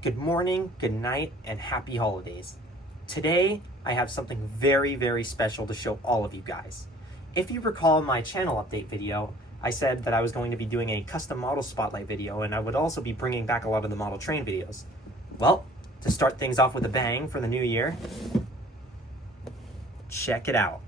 Good morning, good night, and happy holidays. Today, I have something very, very special to show all of you guys. If you recall my channel update video, I said that I was going to be doing a custom model spotlight video, and I would also be bringing back a lot of the model train videos. Well, to start things off with a bang for the new year, check it out.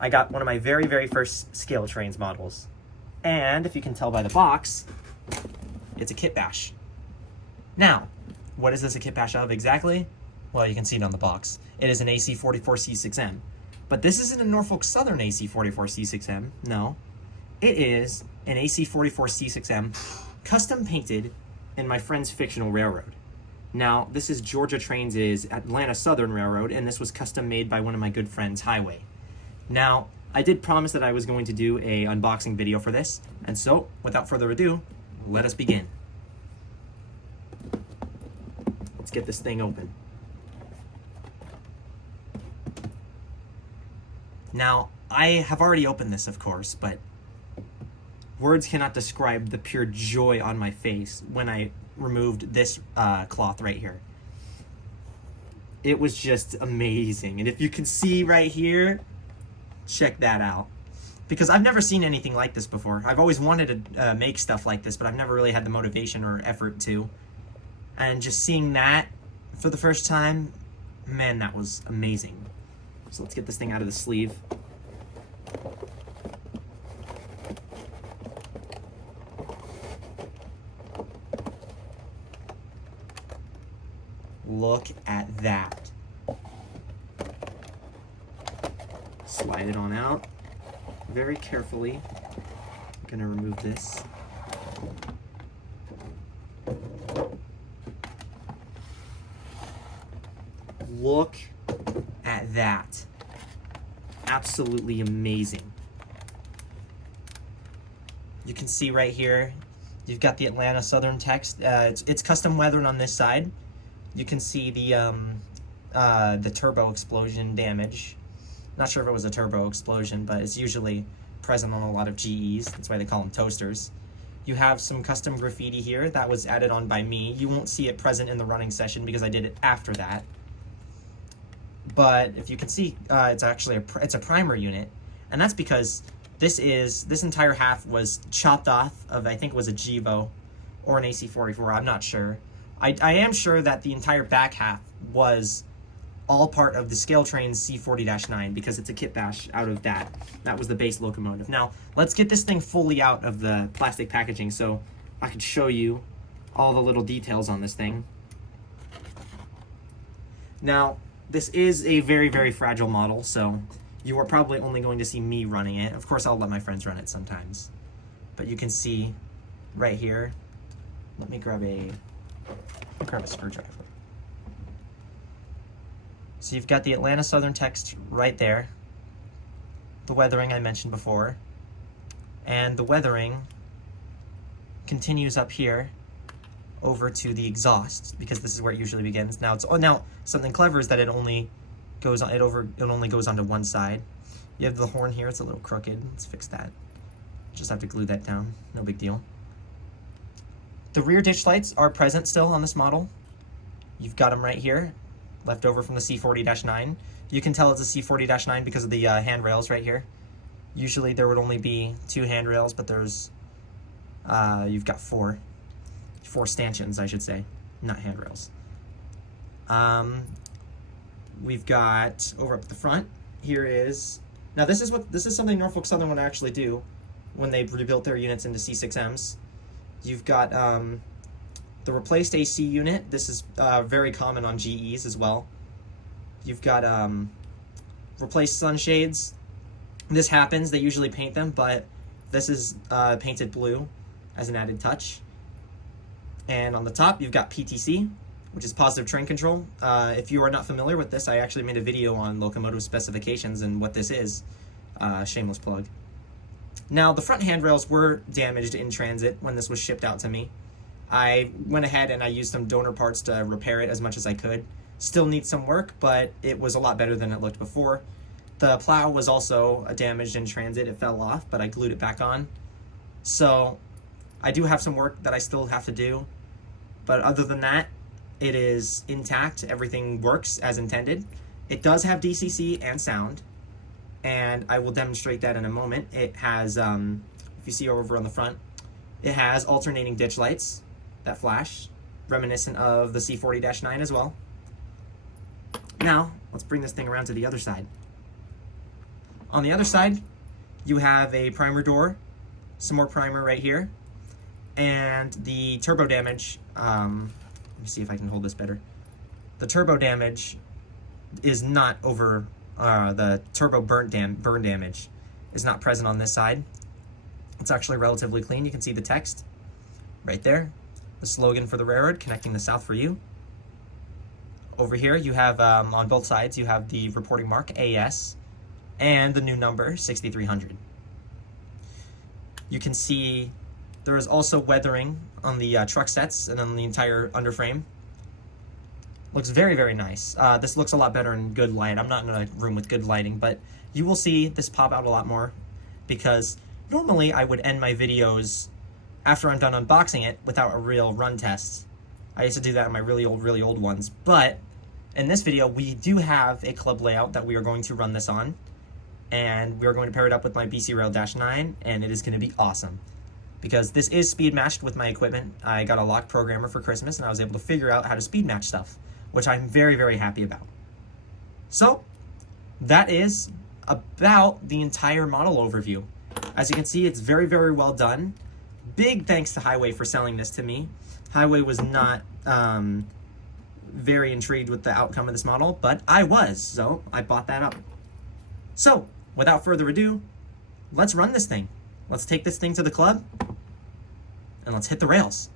I got one of my very, very first ScaleTrains models. And if you can tell by the box, it's a KITBASH. Now, what is this a KITBASH of exactly? Well, you can see it on the box. It is an AC44C6M. But this isn't a Norfolk Southern AC44C6M, no. It is an AC44C6M custom painted in my friend's fictional railroad. Now, this is GeorgiaTrains' Atlanta Southern Railroad, and this was custom made by one of my good friends, Highway. Now, I did promise that I was going to do a unboxing video for this, and so, without further ado, let us begin. Let's get this thing open. Now, I have already opened this, of course, but words cannot describe the pure joy on my face when I removed this cloth right here. It was just amazing. And if you can see right here, check that out. Because I've never seen anything like this before. I've always wanted to make stuff like this, but I've never really had the motivation or effort to. And just seeing that for the first time, man, that was amazing. So let's get this thing out of the sleeve. Look at that. Slide it on out very carefully. I'm gonna remove this. Look at that. Absolutely amazing. You can see right here, you've got the Atlanta Southern text. It's custom weathered on this side. You can see the turbo explosion damage. Not sure if it was a turbo explosion, but it's usually present on a lot of GEs. That's why they call them toasters. You have some custom graffiti here that was added on by me. You won't see it present in the running session because I did it after that. But if you can see, it's actually it's a primer unit, and that's because this entire half was chopped off of, I think it was a Gevo or an AC44. I'm not sure. I am sure that the entire back half was all part of the ScaleTrains C40-9 because it's a KITBASH out of that. That was the base locomotive. Now, let's get this thing fully out of the plastic packaging so I can show you all the little details on this thing. Now, this is a very, very fragile model, so you are probably only going to see me running it. Of course, I'll let my friends run it sometimes. But you can see right here, let me grab a screwdriver. So you've got the Atlanta Southern text right there, the weathering I mentioned before, and the weathering continues up here over to the exhaust because this is where it usually begins. Now now something clever is that it only goes on onto one side. You have the horn here, it's a little crooked. Let's fix that. Just have to glue that down, no big deal. The rear ditch lights are present still on this model. You've got them right here, left over from the C40-9. You can tell it's a C40-9 because of the handrails right here. Usually there would only be 2 handrails, but there's you've got 4 stanchions, I should say, not handrails. We've got over up at the front here is, now this is something Norfolk Southern would actually do when they rebuilt their units into C6Ms. You've got the replaced AC unit. This is very common on GEs as well. You've got replaced sunshades. This happens, they usually paint them, but this is painted blue as an added touch. And on the top, you've got PTC, which is positive train control. If you are not familiar with this, I actually made a video on locomotive specifications and what this is. Shameless plug. Now, the front handrails were damaged in transit when this was shipped out to me. I went ahead and I used some donor parts to repair it as much as I could. Still needs some work, but it was a lot better than it looked before. The plow was also damaged in transit. It fell off, but I glued it back on. So I do have some work that I still have to do. But other than that, it is intact. Everything works as intended. It does have DCC and sound, and I will demonstrate that in a moment. It has, if you see over on the front, it has alternating ditch lights that flash, reminiscent of the C40-9 as well. Now, let's bring this thing around to the other side. On the other side, you have a primer door, some more primer right here, and the turbo damage, let me see if I can hold this better. The turbo damage is not over, the turbo burn damage is not present on this side. It's actually relatively clean. You can see the text right there, the slogan for the railroad, connecting the South for you. Over here, you have, on both sides, you have the reporting mark, AS, and the new number, 6300. You can see there is also weathering on the truck sets and on the entire underframe. Looks very, very nice. This looks a lot better in good light. I'm not in a room with good lighting, but you will see this pop out a lot more, because normally I would end my videos after I'm done unboxing it without a real run test. I used to do that in my really old ones, but in this video we do have a club layout that we are going to run this on, and we are going to pair it up with my BC Rail -9, and it is going to be awesome. Because this is speed matched with my equipment. I got a lock programmer for Christmas, and I was able to figure out how to speed match stuff, which I'm very, very happy about. So, that is about the entire model overview. As you can see, it's very, very well done. Big thanks to Highway for selling this to me. Highway was not very intrigued with the outcome of this model, but I was, so I bought that up. So, without further ado, let's run this thing. Let's take this thing to the club, and let's hit the rails.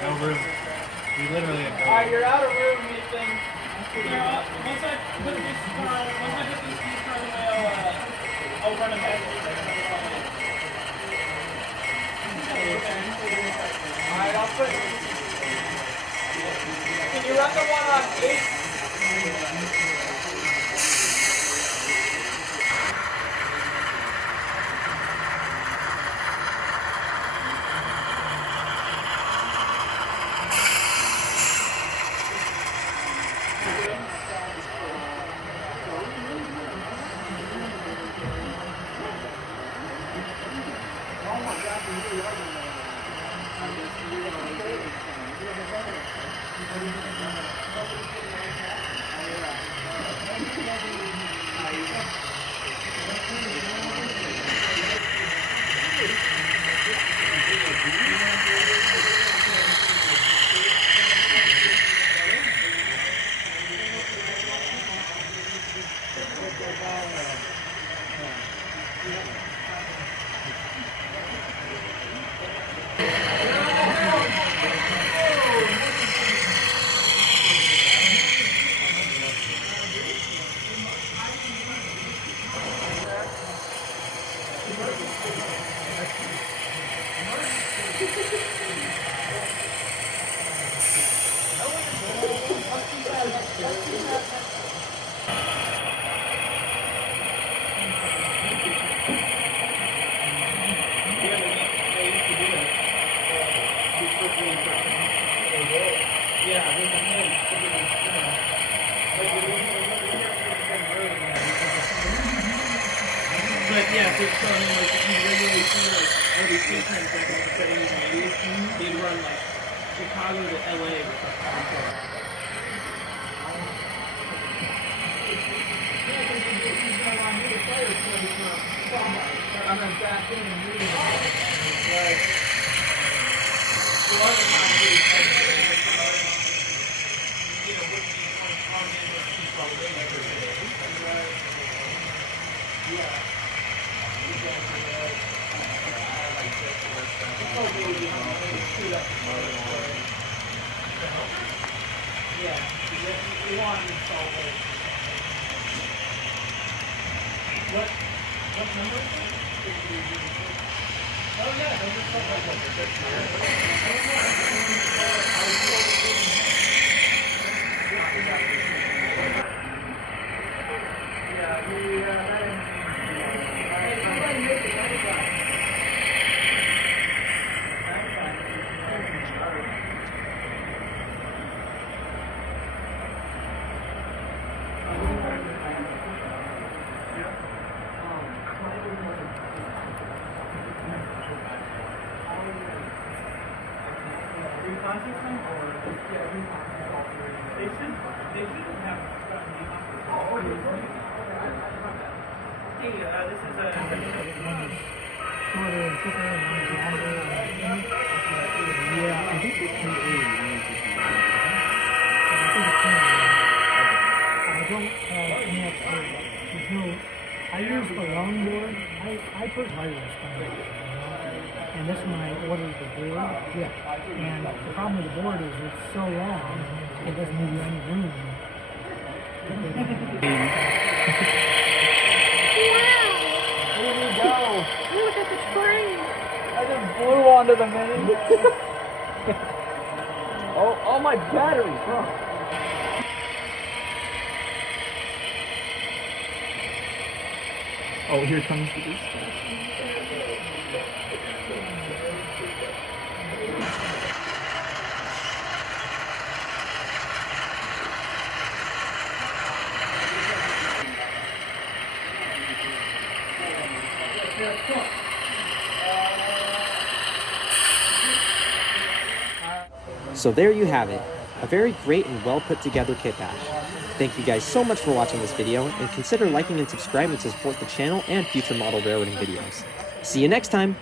No room. We literally have no room. Alright, you're out of room, you think. Yeah, once I put this car, once I put this car in the way, I'll run it back. Alright, I'll put. Can you run the one on 8? But yeah, so I mean, like, if you regularly see like all these ScaleTrains back in like the 70s and 80s, they'd run like Chicago to LA with like Yeah, you want to install those. What number is it? Oh yeah, those are stuff like I use the longboard. I put wireless on it, and this is when I ordered the board. Yeah. And the problem with the board is it's so long, it doesn't give you any room. Here we go. Look at the train. I just blew onto the main. Oh, my battery, bro. Oh, here comes the dispatch. So there you have it, a very great and well put together kit bash. Thank you guys so much for watching this video, and consider liking and subscribing to support the channel and future model railroading videos. See you next time!